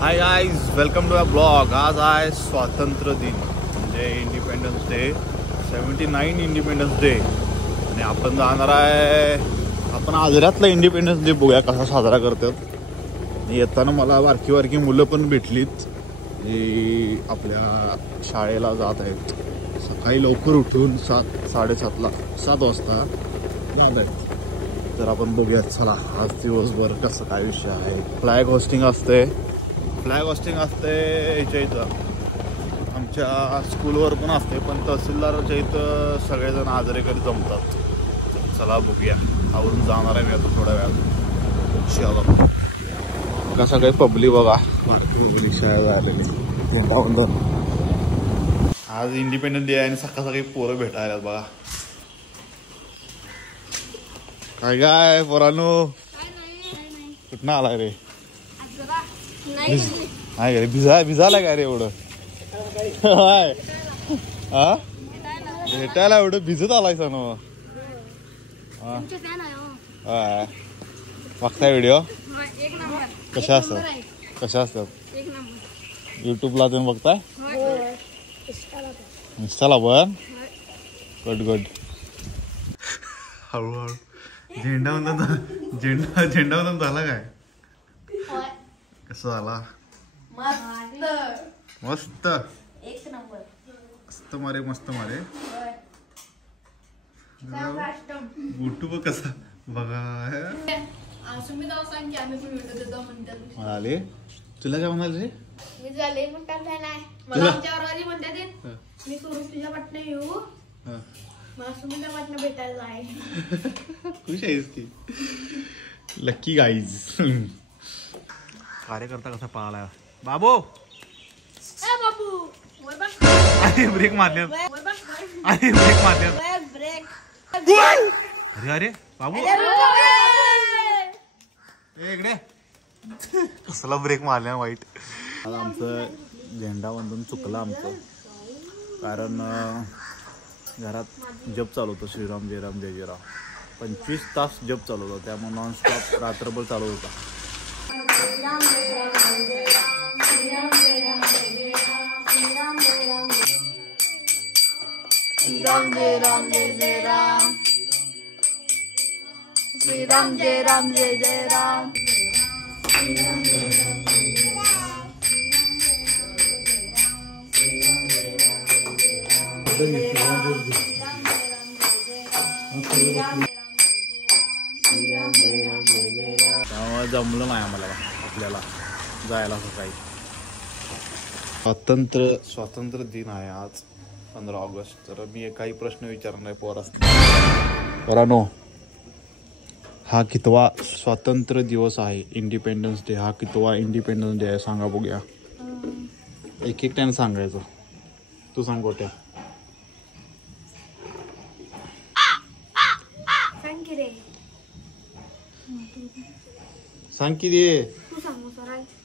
High guys, welcome to a blog. आज आहे स्वातंत्र्य दिन म्हणजे इंडिपेंडन्स डे, 79 इंडिपेंडन्स डे। आणि आपण जाणार आहे, आपण आजऱ्यातला इंडिपेंडन्स डे बघूया कसा साजरा करतात। येताना मला बारकी बारकी मुलं पण भेटलीत जी आपल्या शाळेला जात आहेत। सकाळी लवकर उठून 7:30 वाजता जात आहेत। तर आपण बघूयात, चला आज दिवसभर कसं काय विषय आहे। फ्लॅग होस्टिंग असते याच्या इथं आमच्या स्कूलवर पण असते, पण तहसीलदारच्या इथं सगळेजण आजरेकरी जमतात। चला बघूया, आवरून जाणार आहे मी आता थोड्या वेळात। चला कसं काही पब्लिक बघा, पब्लिक शाळा झालेली झेंडावंदन। आज इंडिपेंडन्स डे आहे आणि सकाळ सकाळी पोरं भेटायला बघा। काय पोरांनो, कुठं आलाय रे? नाही रे, भिजायला काय रे एवढं? हा भेटायला एवढं भिजत आलाय सन? बघताय व्हिडिओ कशा असतात? युट्यूबला तुम्ही बघताय? इंस्टाला पण? गुड। हळूहळू झेंडावंदन झाला काय? कसं झाला? मस्त एक नंबर। मस्त मारे युट्यूब कसा बघा। म्हणाले तुला काय म्हणाले रे? मी झाले म्हणतात नाही, मला आमच्यावर म्हणतात मी सोडून तुझ्या वाटणं येऊ, मला सुमीच्या वाटणं भेटायला आहे। खुश आहेस की? Lucky guys. कार्यकर्ता कसा पळाला बाबू? अरे ब्रेक मारले, अरे बाबू इकडे कसला ब्रेक मारल्या वाईट। आज आमचं झेंडावंदन चुकलं आमचं, कारण घरात जप चालू होतं, श्रीराम जय राम जय जय राम 25 तास जप चालू होता, त्यामुळे नॉनस्टॉप रात्रभर चालू होता। राम जय राम जय जय राम, श्रीराम जय राम जय जय राम। त्यामुळे जमलं नाही आम्हाला आपल्याला जायला सकाळी। स्वातंत्र्य दिन आहे आज 15 ऑगस्ट। तर मी काही प्रश्न विचारणार पोरांनो, हा कितवा स्वातंत्र्य दिवस आहे? इंडिपेंडन्स डे हा कितवा इंडिपेंडन्स डे आहे सांगा बघूया। एक टाइम सांगायचं। तू सांग गोट्या। सांग की रे,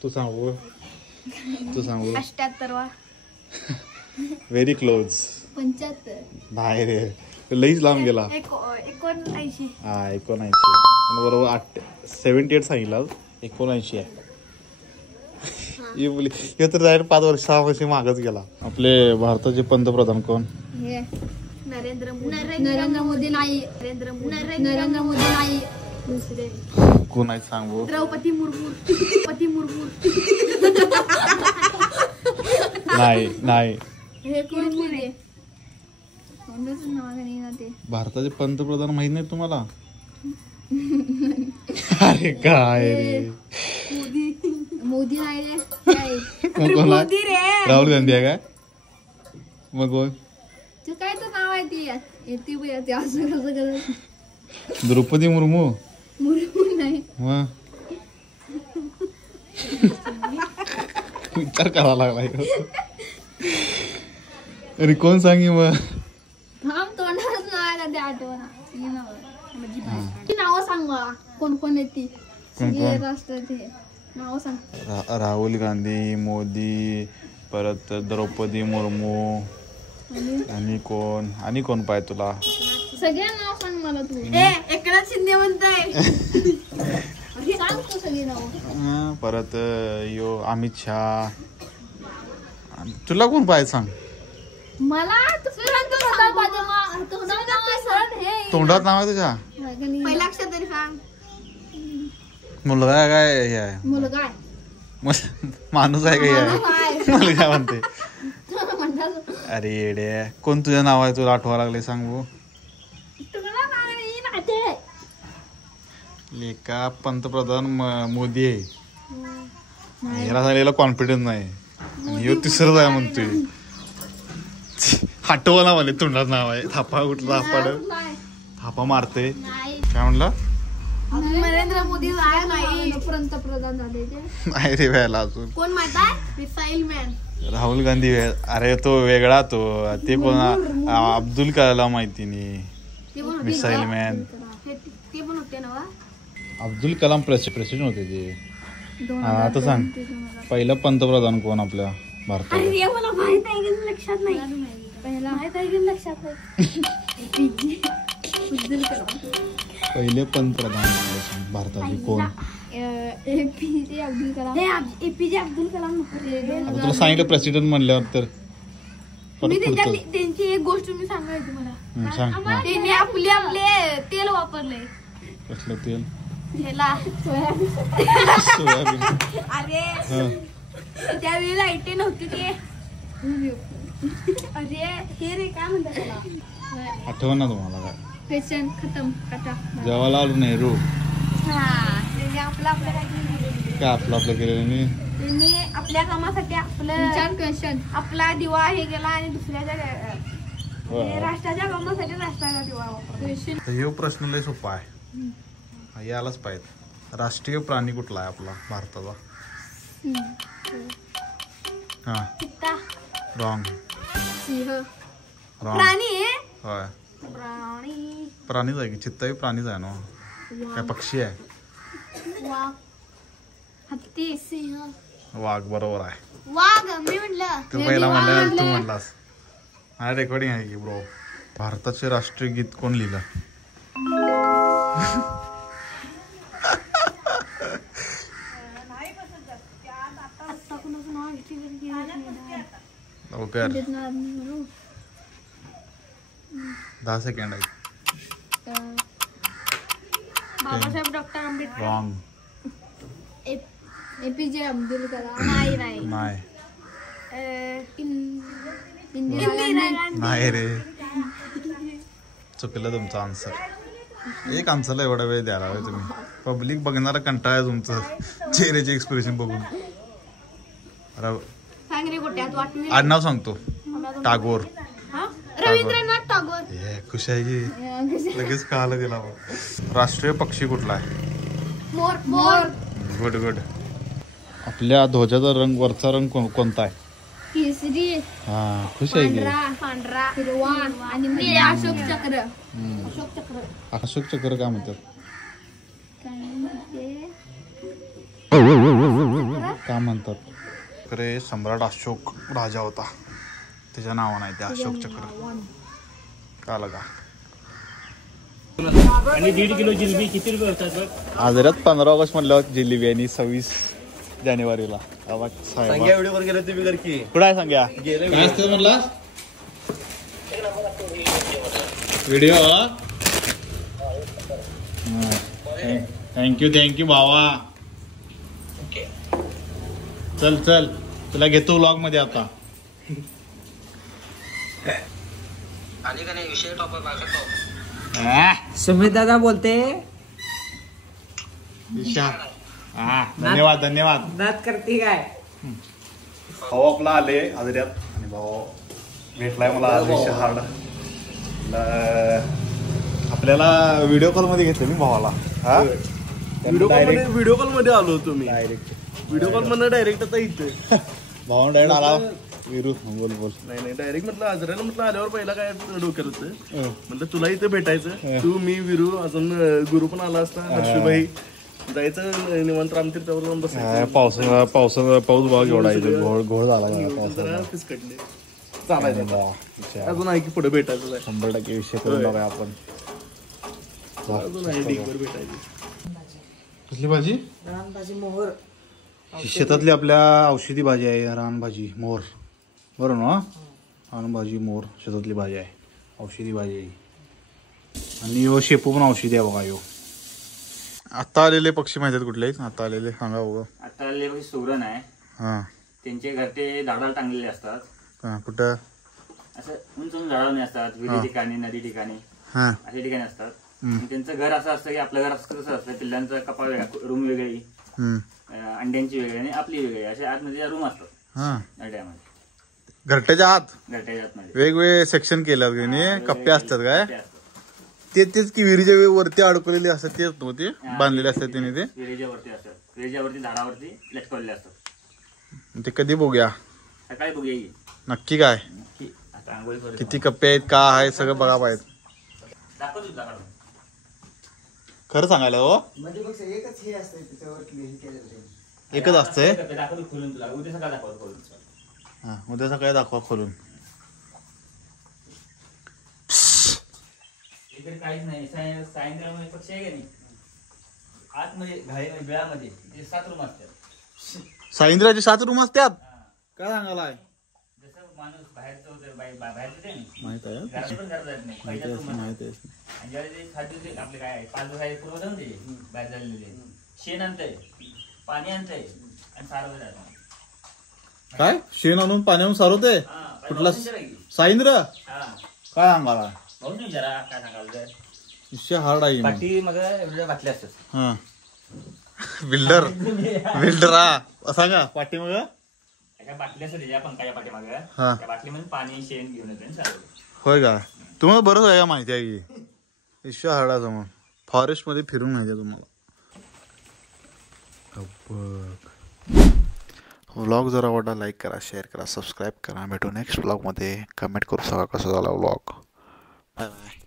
तू सांगू 78वा। Very close. 75 नाही रे, लईच लांब गेला। 79 हा 79 आणि बरोबर 78 सांगितलं, 79 आहे। हे तर डायरेक्ट 5 वर्ष 6 वर्ष मागच गेला। आपले भारताचे पंतप्रधान कोण? नरेंद्र मोदी नाही, नरेंद्र मोदी नाही, दुसरे कोण आहेत सांगू? द्रौपदी मुर्मू। नाही हे मुर्मू रे, ते भारताचे पंतप्रधान माहित नाही तुम्हाला? अरे काय रे, मोदी नाही रे। मोदी रे, राहुल गांधी आहे काय? मग कोण? तू काय तर नाव आहे ती असं द्रौपदी मुर्मू नाही। मग विचार करावा लागलाय। अरे कोण सांगी मग? थांब, तोंडावरच नाव आहे ते आठवणा। नाव सांग मला, कोण कोण आहे ती राष्ट्राचे नाव सांग। राहुल गांधी, मोदी, परत द्रौपदी मुर्मू आणि कोण पाहिजे तुला? सगळ्या नाव सांग मला तू। एकनाथ शिंदे म्हणताय? सांग तू सगळी नाव. परत यो अमित शहा. तुला कोण पाहिजे सांग. मला तोंडात नाव आहे तुझ्या. पहिला अक्षर तरी सांग. मुलगा काय हे आहे. मुलगा आहे. माणूस आहे काय. मुलगा म्हणते. अरे येडे कोण तुझं नाव आहे तुला आठवा लागले सांग भाऊ. लेका पंतप्रधान मोदी आहे. याला झालेला कॉन्फिडन्स नाही आणि ह्यो तिसरंच आहे म्हणतोय. हटवा ना म्हणे तोंडात नाव आहे. थापा कुठला थापा मारते काय म्हणलं. नरेंद्र मोदी नाही पंतप्रधान झाले ते नाही रे व्हायला अजून. कोण माहित आहे. Missile man Rahul Gandhi. अरे तो वेगळा तो ते कोण अब्दुल कलाम माहिती नाही. मिसाईल मॅन ते पण होते ना. अब्दुल कलाम प्रेसिडेंट होते ते. आता सांग पहिलं पंतप्रधान कोण आपल्या भारतात. मला माहित आहे की लक्षात नाही. पहिला माहित आहे की लक्षात नाही. अब्दुल कलाम पहिले पंतप्रधान भारताचे कोण. एपीजे अब्दुल कलाम. एपीजे अब्दुल कलाम. आता तुला सांगितलं प्रेसिडेंट म्हणल्यावर तर त्यांची एक गोष्ट मी सांगायची मला. सांग. त्यांनी आपले तेल वापरले. कसलं तेल. सोयाबीन. अरे त्यावेळी लाईट नव्हती ते. अरे हे रे काय म्हणतात त्याला. आठवण ना तुम्हाला काय. पेशंट खतम काटा. जवाहरलाल नेहरू. त्यांनी आपलं काय आपलं केलेलं नाही. त्यांनी आपल्या कामासाठी आपला दिवा हे केला आणि दुसऱ्याच्या राष्ट्राच्या कामासाठी राष्ट्राचा दिवा वापरला. हे प्रश्न लय सोपा आहे. यालाच पाहिजे. राष्ट्रीय प्राणी कुठला आहे आपला भारताचा. हा रॉंग. प्राणी होय प्राणीच आहे की. चित्ताही प्राणीच आहे ना. काय पक्षी आहे. हत्ती. सिंह. वाघ बरोबर आहे. वाघ मी म्हटलं. तू पहिला म्हणलं तू म्हणलास. हा रेकॉर्डिंग आहे की ब्रो. भारताचे राष्ट्रीय गीत कोण लिहिलं. लवकर 10 सेकंड आहे. Babasaheb doctor Ambedkar. Wrong. APJ Abdul Kalam. नाही नाही रे चुकलं तुमचं आन्सर. एक आन्सरला एवढा वेळ द्यायला हवे तुम्ही. पब्लिक बघणारा कंटाळा आहे तुमचं चेहऱ्याचे एक्सप्रेशन बघून. आडनाव सांगतो. टागोर. रवींद्रनाथ टागोर. खुश आहे की लगेच कळालं गेला. राष्ट्रीय पक्षी कुठला आहे. मोर. मोर. Good good. आपल्या ध्वजाचा रंग वरचा रंग कोणता आहे. केसरी. हा खुश आहे की. पांढरा हिरवा आणि अशोक चक्र. अशोक चक्र काय म्हणतात. काय म्हणतात. अरे सम्राट अशोक राजा होता त्याच्या नावानं आहे ते अशोक चक्र. का लगा. आणि 1.5 किलो जिलेबी किती रुपये होतात. आजरात 15 ऑगस्ट म्हणल्यावर जिलेबी आणि 26 जानेवारीला. व्हिडिओ वर गेले तुम्ही घर की कुठं आहे सांग्या. काय असतं म्हणला व्हिडिओ. थँक्यू भावा. चल तुला घेतो व्लॉग मध्ये आता. सुमित दादा बोलते. धन्यवाद. नाद करते काय. भाऊ आपला आले आजऱ्यात आणि भाऊ भेटलाय मला हार्ड. आपल्याला व्हिडिओ कॉल मध्ये घेतलं मी भावाला. व्हिडिओ कॉल मध्ये आलो होतो मी. डायरेक्ट व्हिडिओ कॉल मध्ये डायरेक्ट आता इथे भाऊ डायरेक्ट आला. विरू बोल. नाही डायरेक्ट म्हटलं आजऱ्याला म्हटलं आल्यावर पहिला काय डोक्यात होतं म्हटलं तुला इथे भेटायचं. तू मी विरू अजून गुरु पण आला असता. हर्षूभाई जायचं निवांत रामतीर्थावर जाऊन बसायचं. पाऊस बघा एवढा घोळ झाला पावसाला. फिसकटले चालायचं. अजून आहे की पुढे भेटायचं. 100% विषय करून बघा आपण. अजून आहे ढीगभर भेटायचं. कसली भाजी? रानभाजी मोहर. ही शेतातली आपल्या औषधी भाजी आहे. रानभाजी मोर, बरोबर ना? रानभाजी मोर शेतातली भाजी आहे, औषधी भाजी आहे. आणि यो शेपू पण औषधी आहे बघा. यो आता आलेले पक्षी माहिती आहेत कुठले? आता आलेले सांगा बघा. आता आलेले सुरण आहे. हा, त्यांचे घरटे झाडाला टांगलेले असतात. हा, कुठं? असं उंच उंच झाडावणी असतात. विहिरी ठिकाणी, नदी ठिकाणी, हा, अशा ठिकाणी असतात. आणि त्यांचं घर असं असतं की आपलं घर असतं कसं असतं, पिल्लांचा कपाळ वेगळा, रूम वेगळी, अंड्यांची वेगळी आणि आपली वेगळी, अशा आतमध्ये रूम असतात. हा, घरट्यामध्ये, घरट्याच्या आत घरट्याच्या आतमध्ये वेगवेगळे सेक्शन केल्यात की नाही? कप्पे असतात काय? ते असतात. तेच की विहिरीच्या वरती अडकलेले असतात तेच नव्हते बांधलेले असतात त्याने ते. विहिरीच्या वरती असतात, विहिरीच्या वरती झाडावरती लटकवलेले असतात. ते कधी बघूया सकाळी बघूया की. नक्की काय नक्की. आता आंघोळी करू. किती कप्पे आहेत का आहे सगळं बघा पाहिजे. दाखव तुझा काढून. खरं सांगायला हो म्हणजे बघ एकच हे असतं त्याच्यावर हे केलेलं ते. एकच असतंय. दाखव तू खोलून, तुला उद्या सकाळ दाखव खोलून. हा, उद्या सकाळी दाखवा खोलून. इकडे काहीच नाही. सायंकाळमध्ये पक्षी आहे का नाही, आतमध्ये बिळामध्ये ते 7 रूम असतात. साईंद्राचे 7 रूम असतात. काय सांगायलाय? जसं माणूस बाहेरचं होतं, बाहेरचं ते नाही, माहित आहे, घरात पण घरात जात नाही, पहिल्याच room मध्ये. माहित आहे. आणि ज्यावेळी ते खाद्य आपले काय 5 दिवस आहे पूर्व जाऊन ते बाहेर झालेले शेण आणतंय, पाणी आणतंय आणि सारवं जात. काय शेण आणून पाण्याहून सारवते? कुठला साईंद्र? हा, काय सांगायला? भाऊ नाही जरा काय सांगाल. इतक्या हार्ड आहे मग. बाकी मग एवढ्या बाटल्या असतात. हा, बिल्डर हा सांगा पाठी मग. अशा बाटल्या असतात त्याच्या पंखाच्या पाठीमाग, हा. त्या बाटलीमध्ये पाणी शेण घेऊन येतो आणि सारवं. होय का? तुम्हाला बरंच आहे का माहिती आहे की इतक्या हार्डाचं मग फॉरेस्ट मध्ये फिरून माहिती आहे तुम्हाला. व्लॉग जर आवडला लाईक करा, शेअर करा, सबस्क्राईब करा. भेटू नेक्स्ट व्लॉगमध्ये. कमेंट करू सांगा कसा झाला व्लॉग. Bye bye.